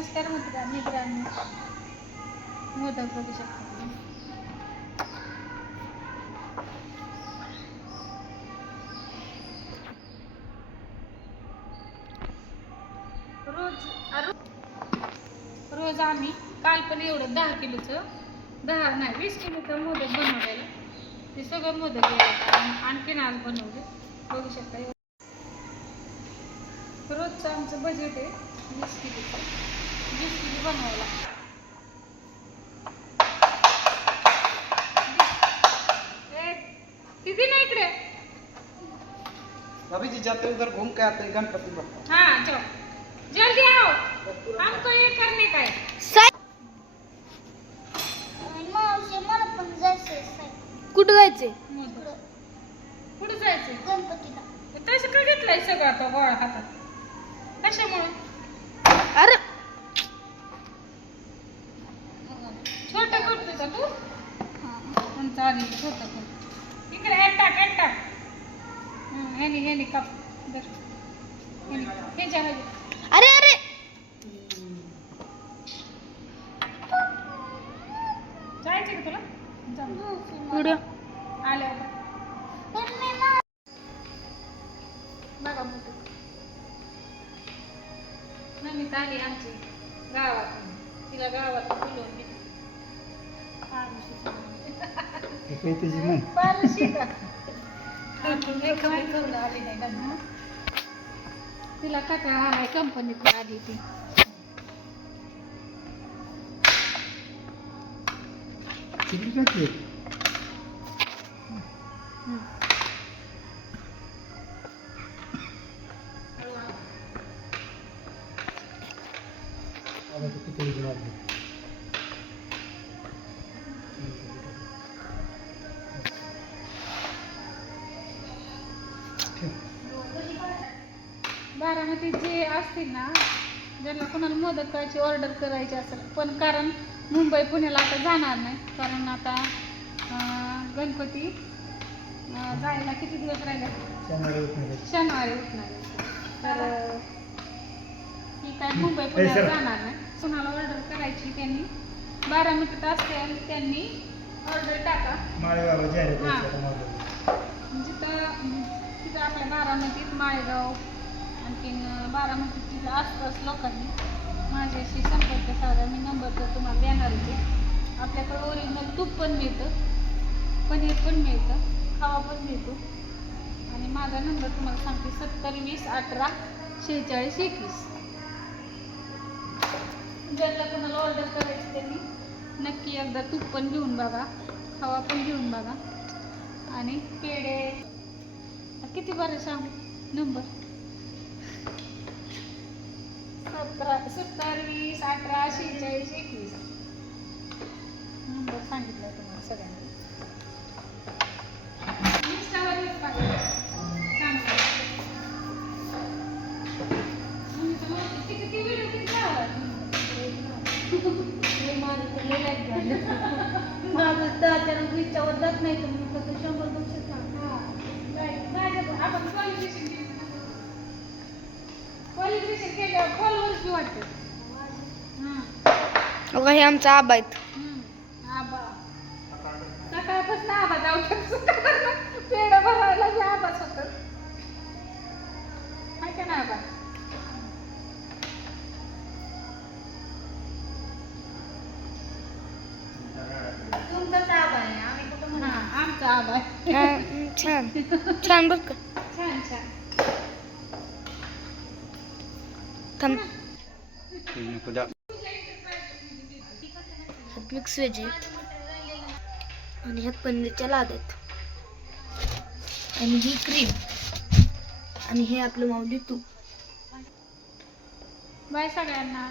नमस्कार मित्रा मित्रांनो. मोदक बघू शकता रोज रोज आम्ही काल पण एवढं दहा किलोचं दहा नाही वीस किलोचं मोदक बनवलेलं. ते सगळं मोदक आणखीन आज बनवले. बघू शकता रोजचं आमचं बजेट आहे. वीस किलोचं वीस किलो बनवायला ए, दीदी ना इकडे अभी जी जाते उधर घूम के आते हैं गणपति बप्पा हाँ जाओ जल्दी आओ हमको ये करने का है कुठं जायचंय? मोदक कुठं जायचं गणपतीला. तसं का घेतलंय सगळं आता गोळा हातात? इकडे हे टाक हे टाक. हं, ह्यानी ह्यानी काप. ह्याच्या. अरे अरे! जायचं का तुला. व्हिडिओ. आल्यावर बघा नमित आली आमची गावात तिला गावात बोलवून दिलं. तुझी मन पारशी का? लय कमी करून आली नाही का? तिला काका आलाय कंपनीत आली ती किती टाकले किती लागले बारामतीत जे असतील ना ज्यांना कोणाला मदत करायची ऑर्डर करायची असेल पण कारण मुंबई पुण्याला आता जाणार नाही. कारण आता गणपती जायला किती दिवस राहिले शनिवारी उठणार. तर ही. काय मुंबई पुण्याला जाणार नाही. कोणाला ऑर्डर करायची त्यांनी बारामतीत असतील त्यांनी ऑर्डर टाका. हां. जिथं तिथं आपल्या बारामतीत माळेगाव आणखीन बारामतीत तिथं आसपास लोकांनी माझ्याशी संपर्क साधा. मी नंबर तर तुम्हाला देणार आहे आपल्याकडं ओरिजिनल तूप पण मिळतं पनीर पण मिळतं खावा पण मिळतो. आणि माझा नंबर तुम्हाला सांगते सत्तर वीस अठरा शेहेचाळीस एकवीस. ज्यांना कोणाला ऑर्डर करायची त्यांनी नक्की एकदा तूप पण घेऊन बघा खावा पण घेऊन बघा. आणि पेढे किती बरं सांगू? नंबर. सतरा सत्तर वीस अठरा शेहेचाळीस एकवीस. नंबर सांगितला तुम्हाला सगळ्यांना. माझं दहाच्या वीसच्या जात नाही तर मी फक्त शंभर वाटतं. हां बघा हे आमचा आबा आहेत. हम्म. आबा. सकाळपासून आबा जाऊ पेढ भरायला बी आबाच होत हाय का ना आबा? तुमचाच आबा आहे. आम्ही कुठं आमचा आबा आहे. छान. छान का. छान छान. थांब. ह्यात मिक्स व्हेज आहे आणि ह्यात पनीरच्या लाद आहेत आणि ही क्रीम आणि हे आपलं माऊली तूप बाय सगळ्यांना